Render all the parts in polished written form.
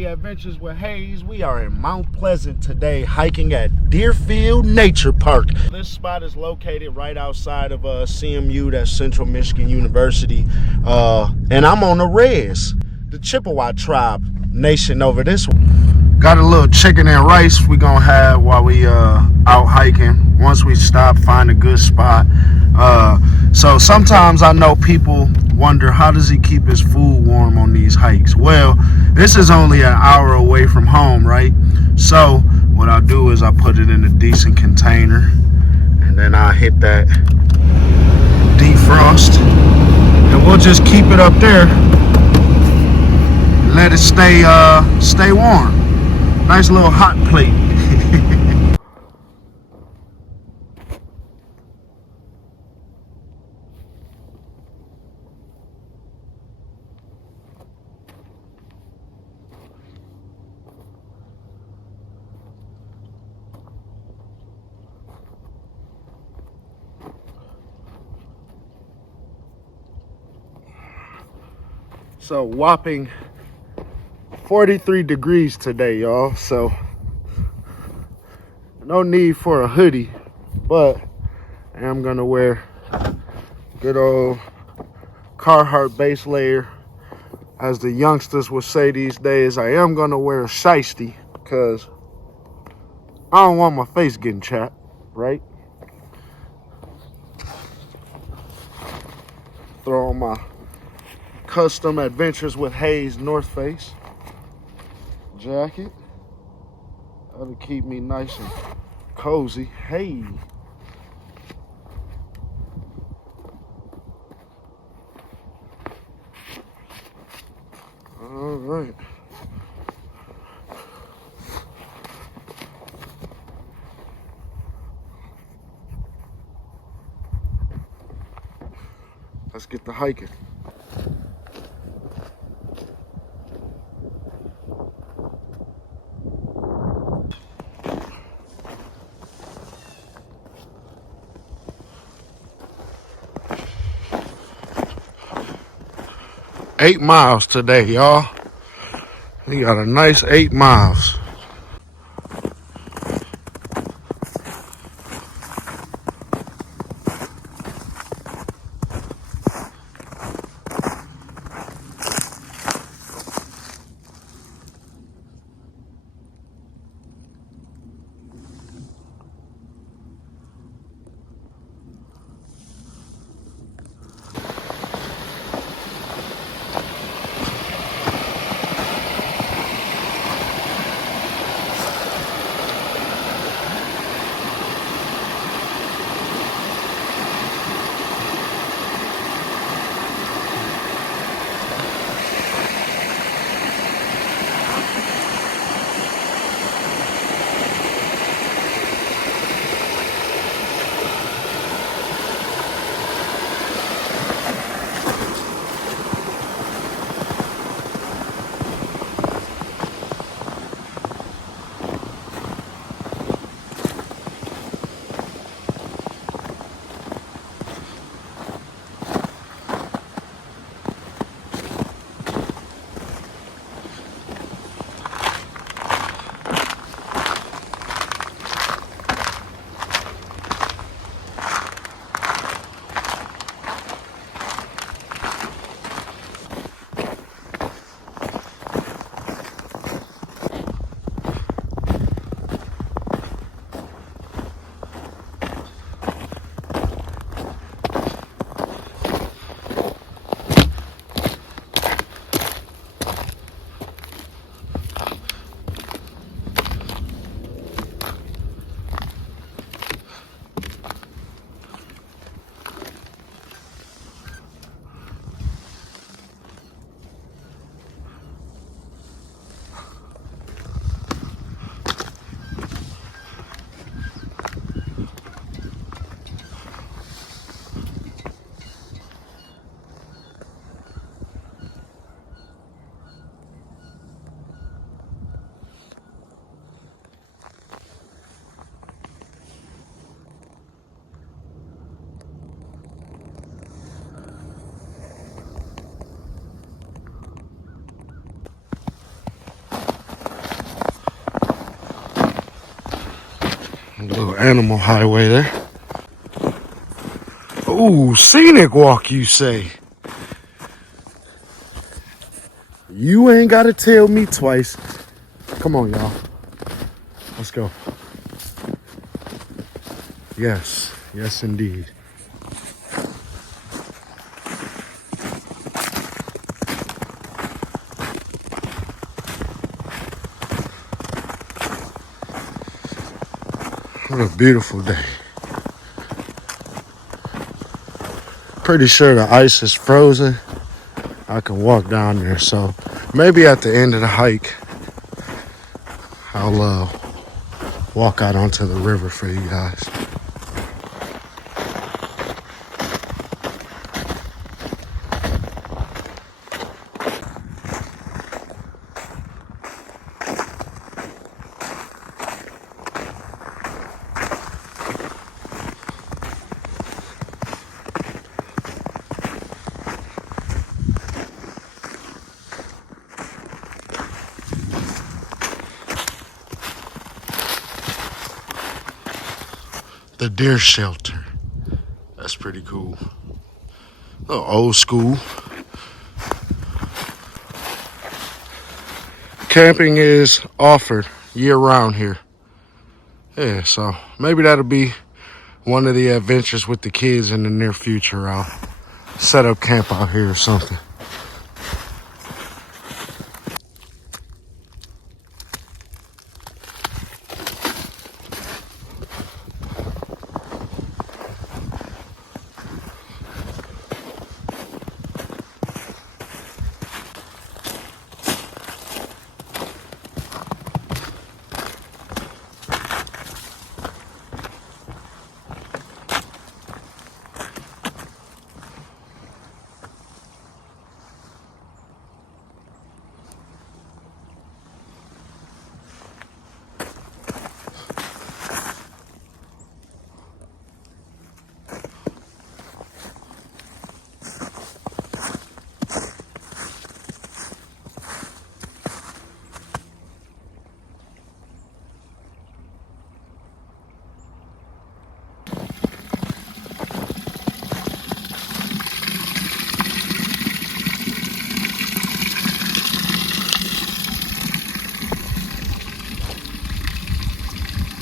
everybody, Adventures with Hayes. We are in Mount Pleasant today, hiking at Deerfield Nature Park. This spot is located right outside of CMU, that's Central Michigan University. And I'm on the res, the Chippewa tribe nation over this one. Got a little chicken and rice we gonna have while we out hiking. Once we stop, find a good spot. So sometimes I know people wonder, how does he keep his food warm on these hikes? Well, this is only an hour away from home, right? So what I'll do is I put it in a decent container, and then I hit that defrost, and we'll just keep it up there, let it stay warm. Nice little hot plate. So whopping 43 degrees today, y'all. So no need for a hoodie, but I am gonna wear good old Carhartt base layer. As the youngsters would say these days, I am gonna wear a shiesty because I don't want my face getting chapped, right? Throw on my custom Adventures with Hayes North Face jacket. That'll keep me nice and cozy. Hey. All right. Let's get to hiking. Eight miles today, y'all. We got a nice 8 miles. A little animal highway there. Ooh, scenic walk, you say? You ain't gotta tell me twice. Come on, y'all. Let's go. Yes, yes indeed. What a beautiful day. Pretty sure the ice is frozen. I can walk down there, so maybe at the end of the hike, I'll walk out onto the river for you guys. The deer shelter. That's pretty cool. A little old school. Camping is offered year round here. Yeah, so maybe that'll be one of the adventures with the kids in the near future. I'll set up camp out here or something.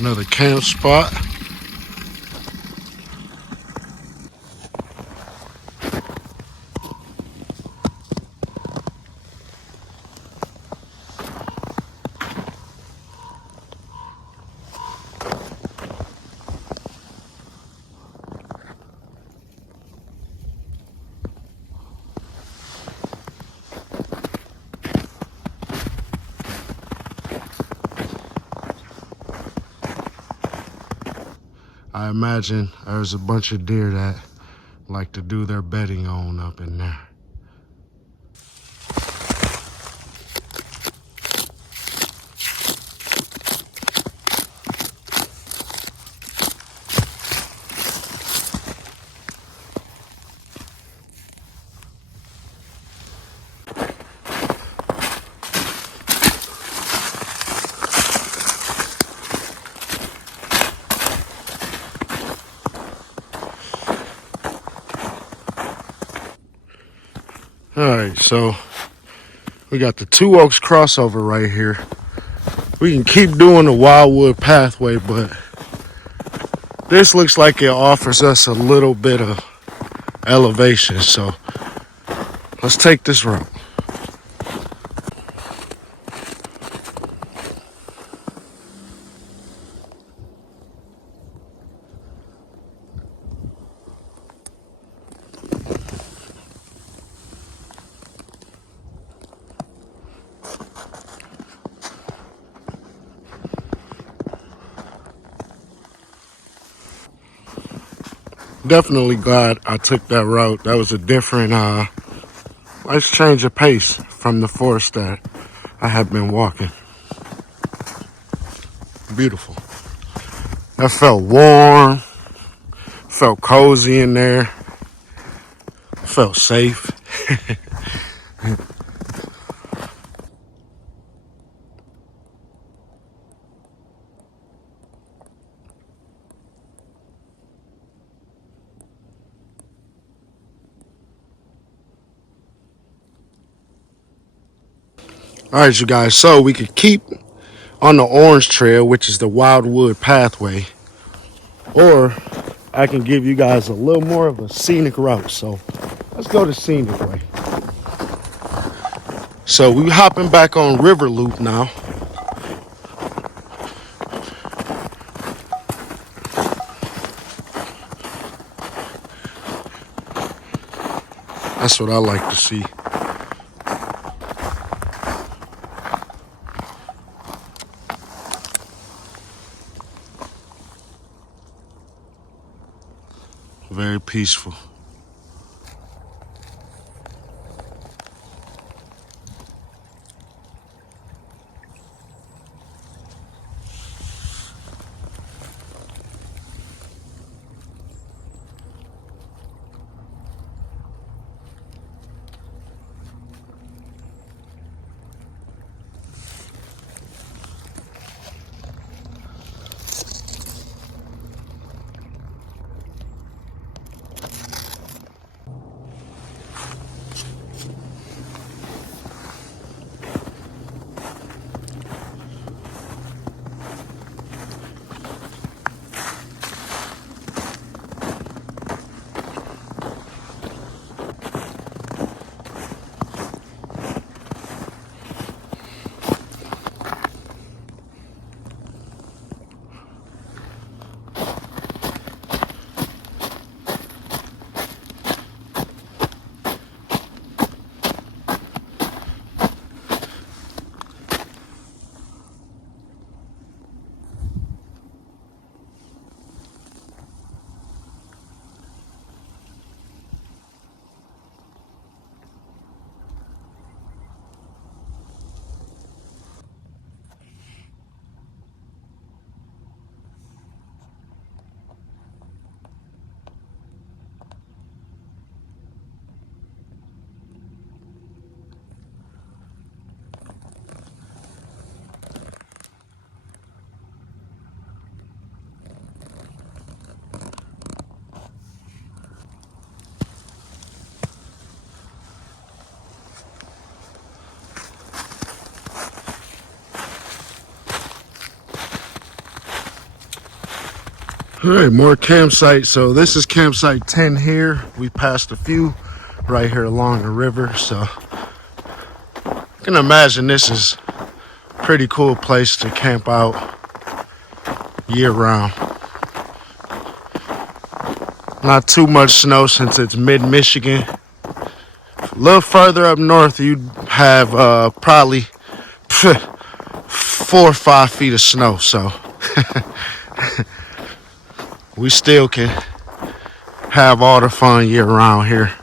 Another camp spot. I imagine there's a bunch of deer that like to do their bedding on up in there. All right, so we got the Two Oaks crossover right here. We can keep doing the Wildwood pathway, but this looks like it offers us a little bit of elevation. So let's take this route. Definitely glad I took that route. That was a different, nice change of pace from the forest that I had been walking. Beautiful. That felt warm, felt cozy in there, felt safe. All right, you guys, so we could keep on the orange trail, which is the wildwood pathway, or I can give you guys a little more of a scenic route. So let's go the scenic way. So we hopping back on River Loop now. That's what I like to see. Very peaceful. All right, more campsites. So this is campsite 10 here. We passed a few right here along the river. So I can imagine this is a pretty cool place to camp out year round. Not too much snow since it's mid-Michigan. A little further up north, you'd have probably 4 or 5 feet of snow. So we still can have all the fun year round here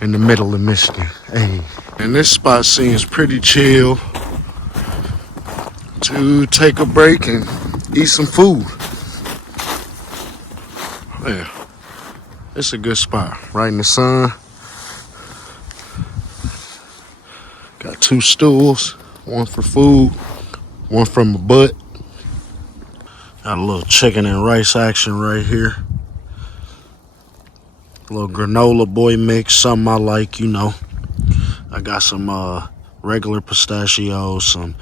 in the middle of Michigan. Hey. And this spot seems pretty chill to take a break and eat some food. Yeah, it's a good spot, right in the sun. Got 2 stools, one for food, one from a butt. Got a little chicken and rice action right here. A little granola boy mix, something I like, you know. I got some regular pistachios, some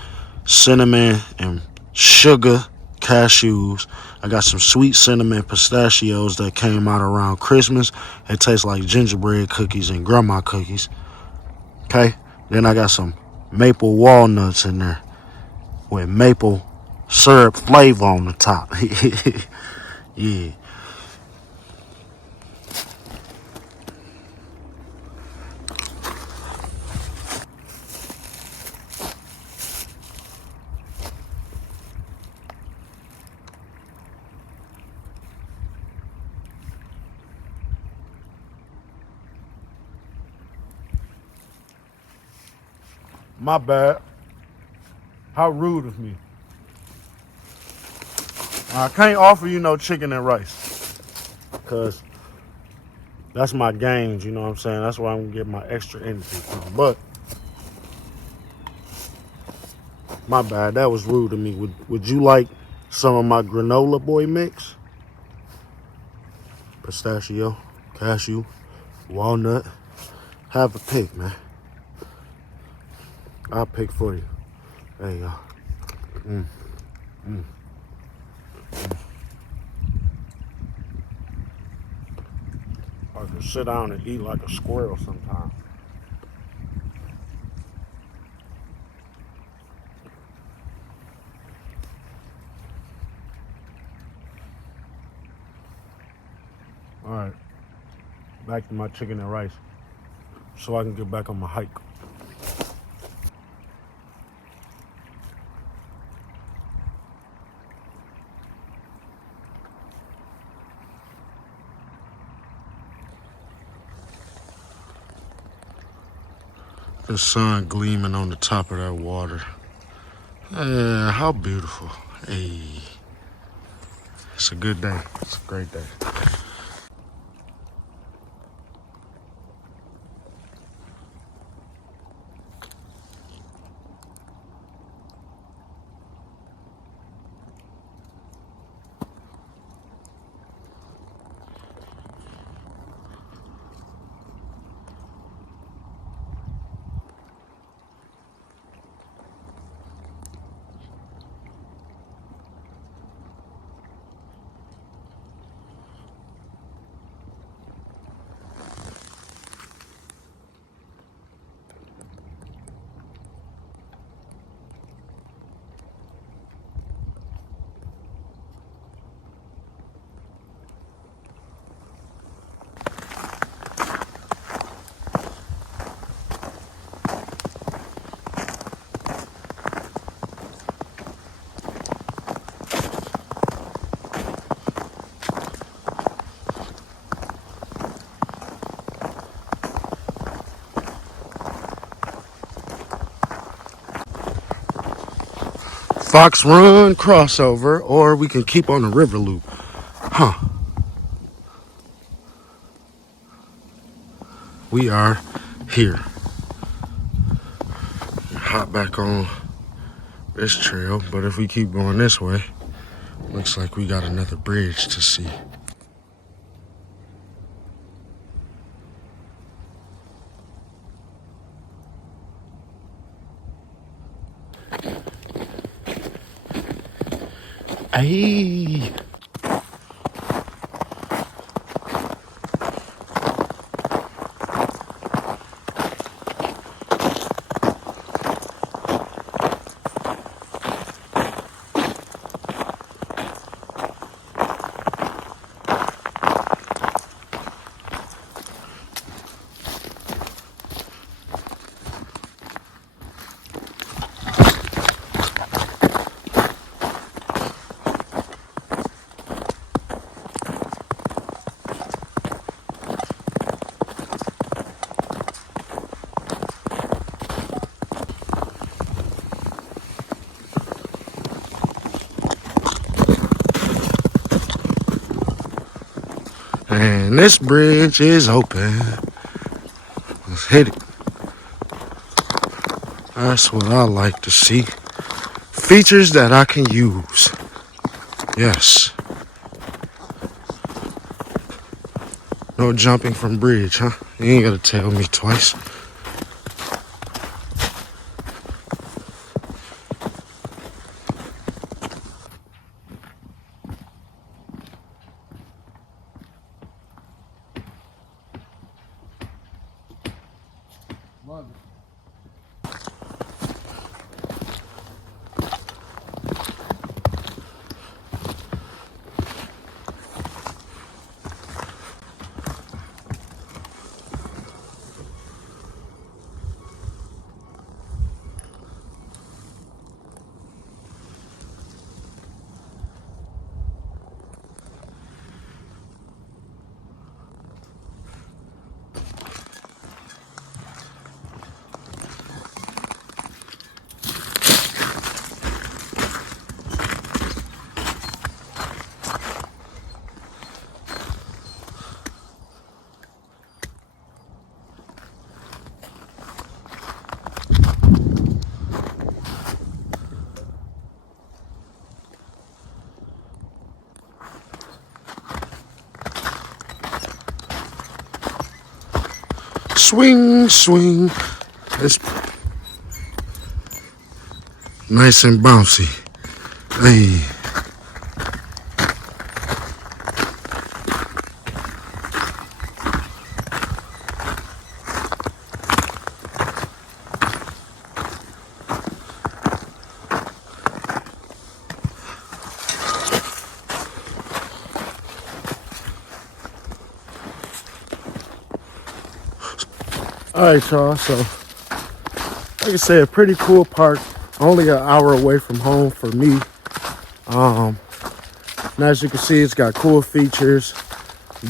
cinnamon and sugar cashews. I got some sweet cinnamon pistachios that came out around Christmas. It tastes like gingerbread cookies and grandma cookies. Okay, then I got some maple walnuts in there with maple syrup flavor on the top. Yeah. My bad. How rude of me. I can't offer you no chicken and rice, because that's my gains, you know what I'm saying? That's where I'm gonna get my extra energy from. But my bad, that was rude of me. Would you like some of my granola boy mix? Pistachio, cashew, walnut. Have a pick, man. I'll pick for you. There you go. Mm. Mm. I could sit down and eat like a squirrel sometimes. All right, back to my chicken and rice so I can get back on my hike. The sun gleaming on the top of that water. How beautiful. Hey, it's a good day. It's a great day. Fox Run crossover, or we can keep on the river loop. Huh. We are here. Hop back on this trail, but if we keep going this way, looks like we got another bridge to see. Hey. And this bridge is open. Let's hit it. That's what I like to see. Features that I can use. Yes. No jumping from bridge, huh? You ain't gotta tell me twice. Love it. Swing, swing. Nice and bouncy. Hey. All right, y'all, so like I said, pretty cool park, only an hour away from home for me. And as you can see, it's got cool features,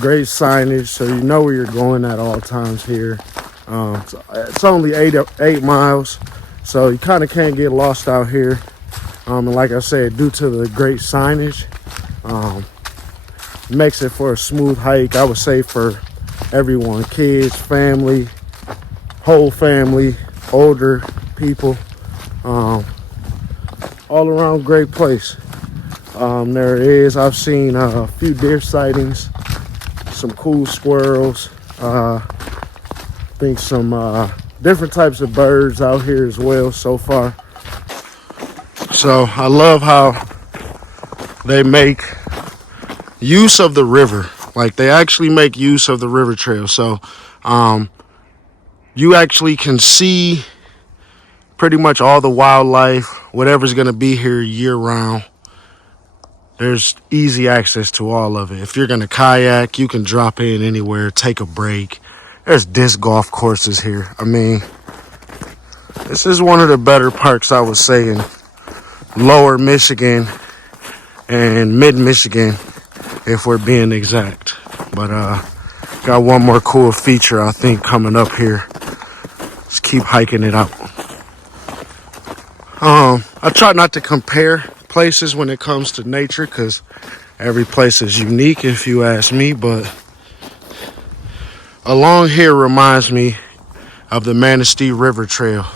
great signage, so you know where you're going at all times here. It's only 8 miles, so you kind of can't get lost out here. And like I said, due to the great signage, makes it for a smooth hike, I would say, for everyone, kids, family, whole family, older people, all around great place. I've seen a few deer sightings, some cool squirrels, I think some different types of birds out here as well so far. So I love how they make use of the river. Like, they actually make use of the river trail. So you actually can see pretty much all the wildlife, whatever's going to be here year round. There's easy access to all of it. If you're going to kayak, you can drop in anywhere, take a break. There's disc golf courses here. I mean, this is one of the better parks, I would say, in lower Michigan and mid Michigan, if we're being exact. But got one more cool feature, I think, coming up here. Let's keep hiking it out. I try not to compare places when it comes to nature, because every place is unique, if you ask me. But along here reminds me of the Manistee River Trail.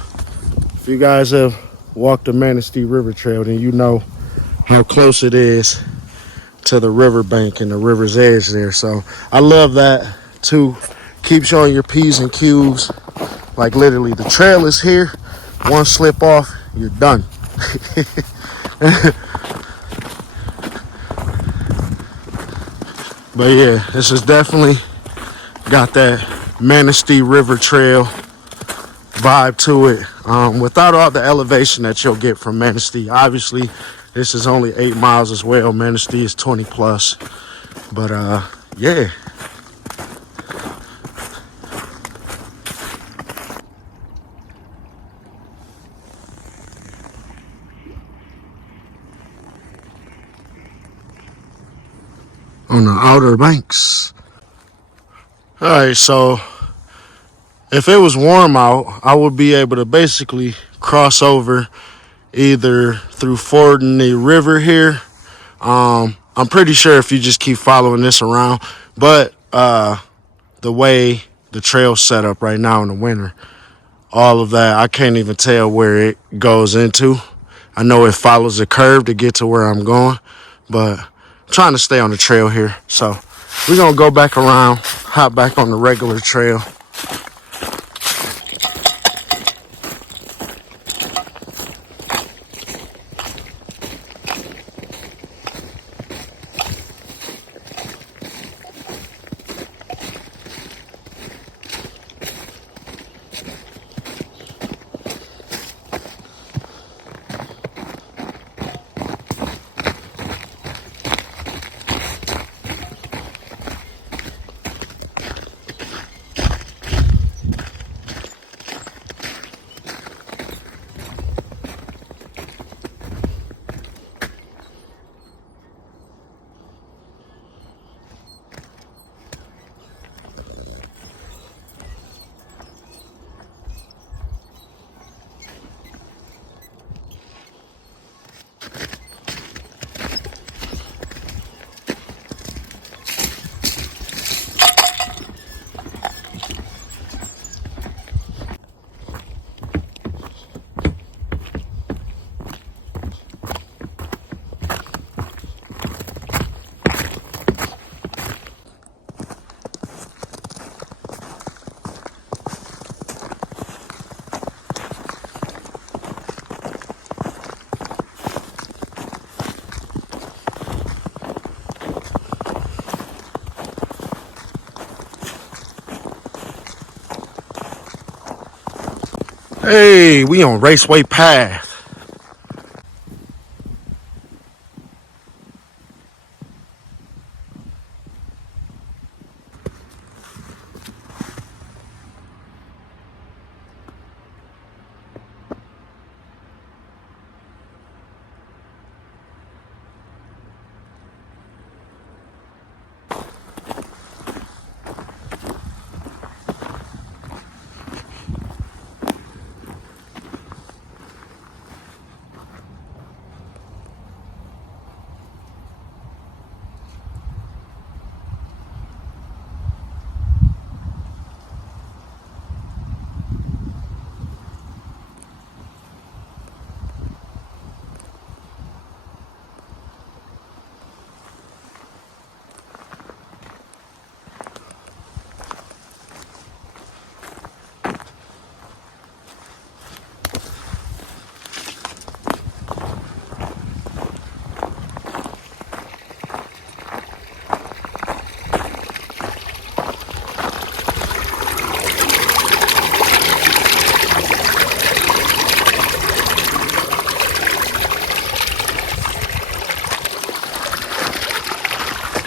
If you guys have walked the Manistee River Trail, then you know how close it is to the riverbank and the river's edge there. So I love that too. Keep showing your P's and Q's. Like, literally, the trail is here. One slip off, you're done. But yeah, this is definitely got that Manistee River Trail vibe to it, without all the elevation that you'll get from Manistee. Obviously, this is only 8 miles as well. Manistee is 20 plus. But yeah. On the Outer Banks. All right, so if it was warm out, I would be able to basically cross over either through fording the river here. I'm pretty sure if you just keep following this around, but the way the trail's set up right now in the winter, all of that, I can't even tell where it goes into. I know it follows a curve to get to where I'm going, but I'm trying to stay on the trail here. So we're gonna go back around, hop back on the regular trail. Hey, we on Raceway Path.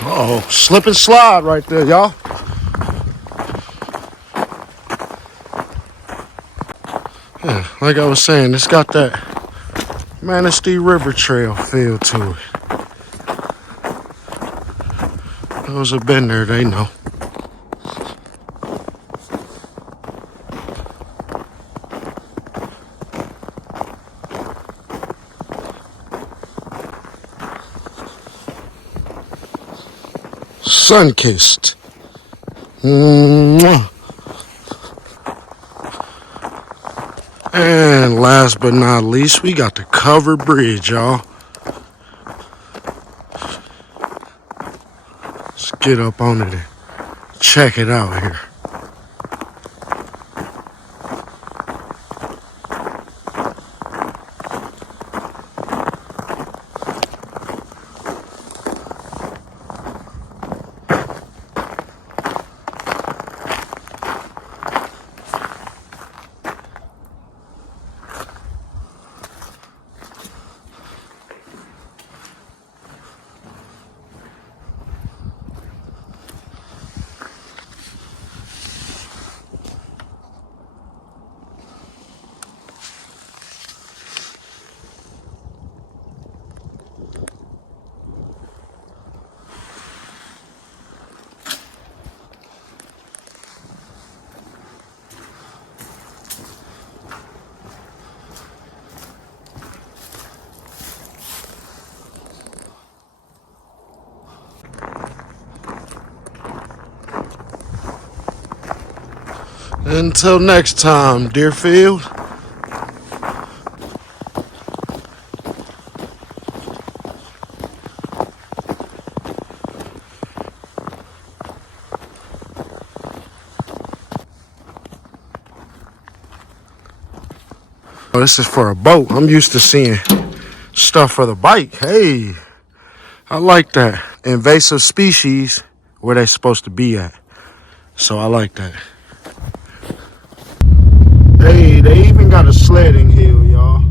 Uh-oh, slip and slide right there, y'all. Yeah, like I was saying, it's got that Manistee River Trail feel to it. Those have been there, they know. Sun-kissed. Mwah. And last but not least, we got the covered bridge, y'all. Let's get up on it and check it out here. Until next time, Deerfield. Oh, this is for a boat. I'm used to seeing stuff for the bike. Hey, I like that. Invasive species, where they supposed to be at. So I like that. Hey, they even got a sledding hill, y'all.